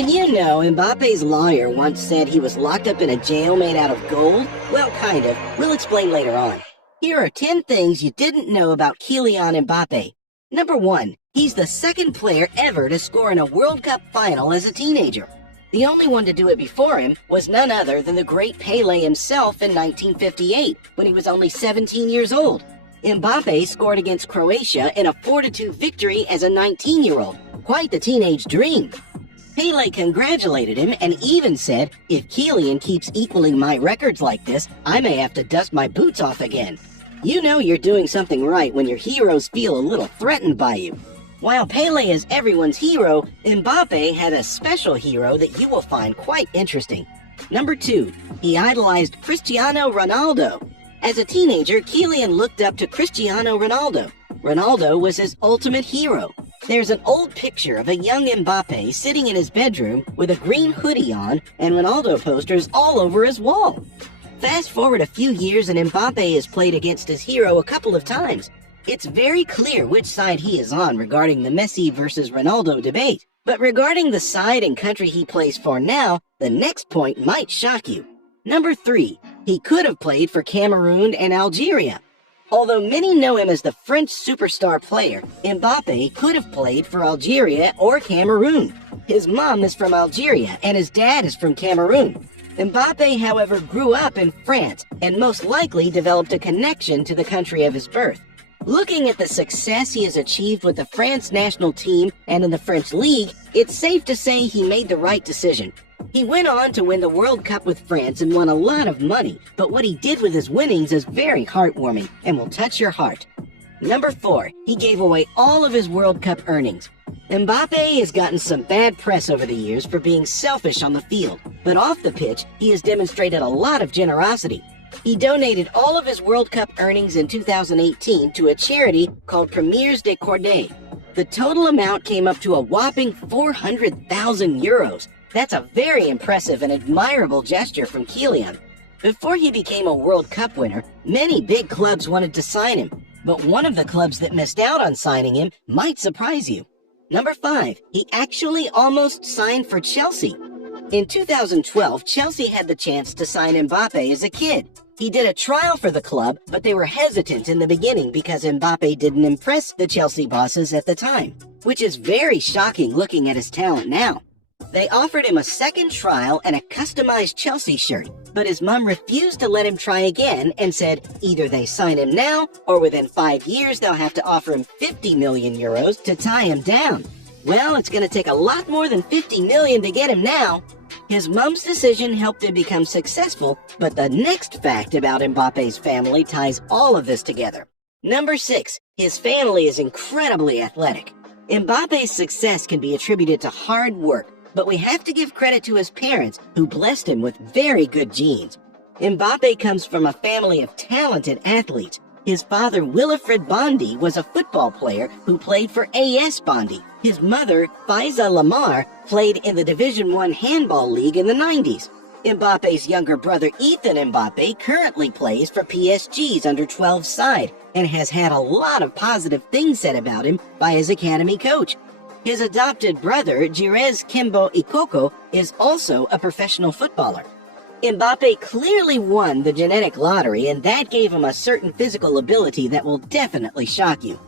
Did you know Mbappe's lawyer once said he was locked up in a jail made out of gold? Well, kind of. We'll explain later on. Here are 10 things you didn't know about Kylian Mbappe. Number 1. He's the second player ever to score in a World Cup final as a teenager. The only one to do it before him was none other than the great Pelé himself in 1958, when he was only 17 years old. Mbappe scored against Croatia in a 4-2 victory as a 19-year-old. Quite the teenage dream. Pelé congratulated him and even said, "If Kylian keeps equaling my records like this, I may have to dust my boots off again." You know you're doing something right when your heroes feel a little threatened by you. While Pelé is everyone's hero, Mbappe had a special hero that you will find quite interesting. Number 2. He idolized Cristiano Ronaldo. As a teenager, Kylian looked up to Cristiano Ronaldo. Ronaldo was his ultimate hero. There's an old picture of a young Mbappe sitting in his bedroom with a green hoodie on and Ronaldo posters all over his wall. Fast forward a few years and Mbappe has played against his hero a couple of times. It's very clear which side he is on regarding the Messi versus Ronaldo debate. But regarding the side and country he plays for now, the next point might shock you. Number 3. He could have played for Cameroon and Algeria. Although many know him as the French superstar player, Mbappe could have played for Algeria or Cameroon. His mom is from Algeria and his dad is from Cameroon. Mbappe, however, grew up in France and most likely developed a connection to the country of his birth. Looking at the success he has achieved with the France national team and in the French league, it's safe to say he made the right decision. He went on to win the World Cup with France and won a lot of money, but what he did with his winnings is very heartwarming and will touch your heart. Number 4. He gave away all of his World Cup earnings. Mbappe has gotten some bad press over the years for being selfish on the field, but off the pitch, he has demonstrated a lot of generosity. He donated all of his World Cup earnings in 2018 to a charity called Premiers de Cordée. The total amount came up to a whopping 400,000 euros. That's a very impressive and admirable gesture from Kylian. Before he became a World Cup winner, many big clubs wanted to sign him, but one of the clubs that missed out on signing him might surprise you. Number 5. He actually almost signed for Chelsea. In 2012, Chelsea had the chance to sign Mbappe as a kid. He did a trial for the club, but they were hesitant in the beginning because Mbappe didn't impress the Chelsea bosses at the time, which is very shocking looking at his talent now. They offered him a second trial and a customized Chelsea shirt, but his mom refused to let him try again and said either they sign him now or within 5 years they'll have to offer him 50 million euros to tie him down. Well, it's going to take a lot more than 50 million to get him now. His mom's decision helped him become successful, but the next fact about Mbappe's family ties all of this together. Number 6. His family is incredibly athletic. Mbappe's success can be attributed to hard work, but we have to give credit to his parents who blessed him with very good genes. Mbappe comes from a family of talented athletes. His father, Wilfried Bondy, was a football player who played for AS Bondy. His mother, Faiza Lamar, played in the Division I Handball League in the 90s. Mbappe's younger brother, Ethan Mbappe, currently plays for PSG's under-12 side and has had a lot of positive things said about him by his academy coach. His adopted brother, Jirez Kembo Ikoko, is also a professional footballer. Mbappe clearly won the genetic lottery, and that gave him a certain physical ability that will definitely shock you.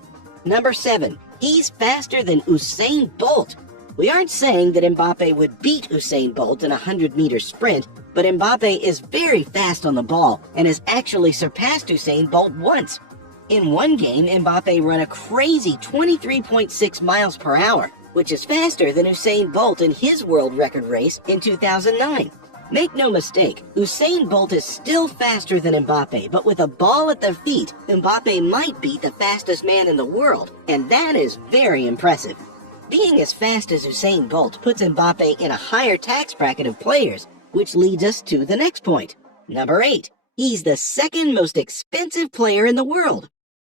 Number 7. He's faster than Usain Bolt. We aren't saying that Mbappe would beat Usain Bolt in a 100-meter sprint, but Mbappe is very fast on the ball and has actually surpassed Usain Bolt once. In one game, Mbappe ran a crazy 23.6 miles per hour, which is faster than Usain Bolt in his world record race in 2009. Make no mistake, Usain Bolt is still faster than Mbappe, but with a ball at their feet, Mbappe might beat the fastest man in the world, and that is very impressive. Being as fast as Usain Bolt puts Mbappe in a higher tax bracket of players, which leads us to the next point. Number 8. He's the second most expensive player in the world.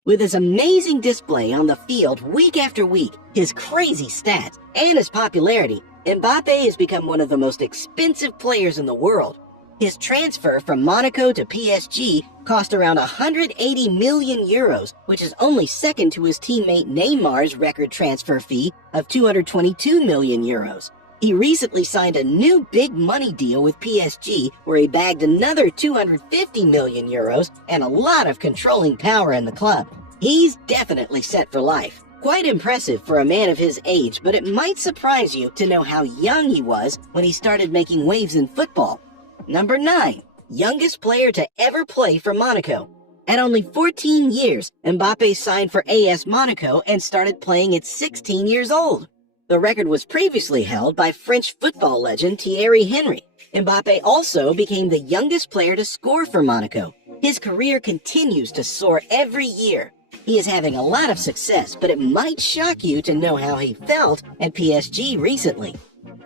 With his amazing display on the field week after week, his crazy stats, and his popularity, Mbappe has become one of the most expensive players in the world. His transfer from Monaco to PSG cost around 180 million euros, which is only second to his teammate Neymar's record transfer fee of 222 million euros. He recently signed a new big money deal with PSG where he bagged another 250 million euros and a lot of controlling power in the club. He's definitely set for life. Quite impressive for a man of his age, but it might surprise you to know how young he was when he started making waves in football. Number 9. Youngest player to ever play for Monaco. At only 14 years, Mbappe signed for AS Monaco and started playing at 16 years old. The record was previously held by French football legend Thierry Henry. Mbappe also became the youngest player to score for Monaco. His career continues to soar every year. He is having a lot of success, but it might shock you to know how he felt at PSG recently.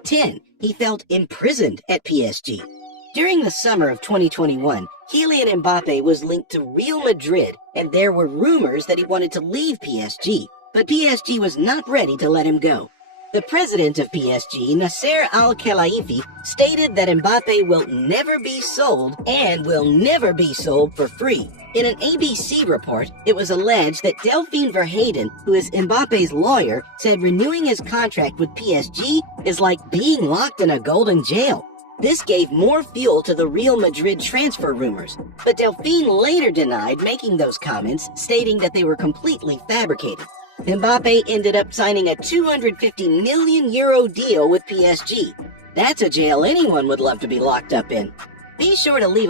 10. He felt imprisoned at PSG. During the summer of 2021, Kylian Mbappe was linked to Real Madrid, and there were rumors that he wanted to leave PSG, but PSG was not ready to let him go. The president of PSG, Nasser Al-Khelaifi, stated that Mbappe will never be sold and will never be sold for free. In an ABC report, it was alleged that Delphine Verheyden, who is Mbappe's lawyer, said renewing his contract with PSG is like being locked in a golden jail. This gave more fuel to the Real Madrid transfer rumors, but Delphine later denied making those comments, stating that they were completely fabricated. Mbappe ended up signing a 250 million euro deal with PSG. That's a jail anyone would love to be locked up in. Be sure to leave a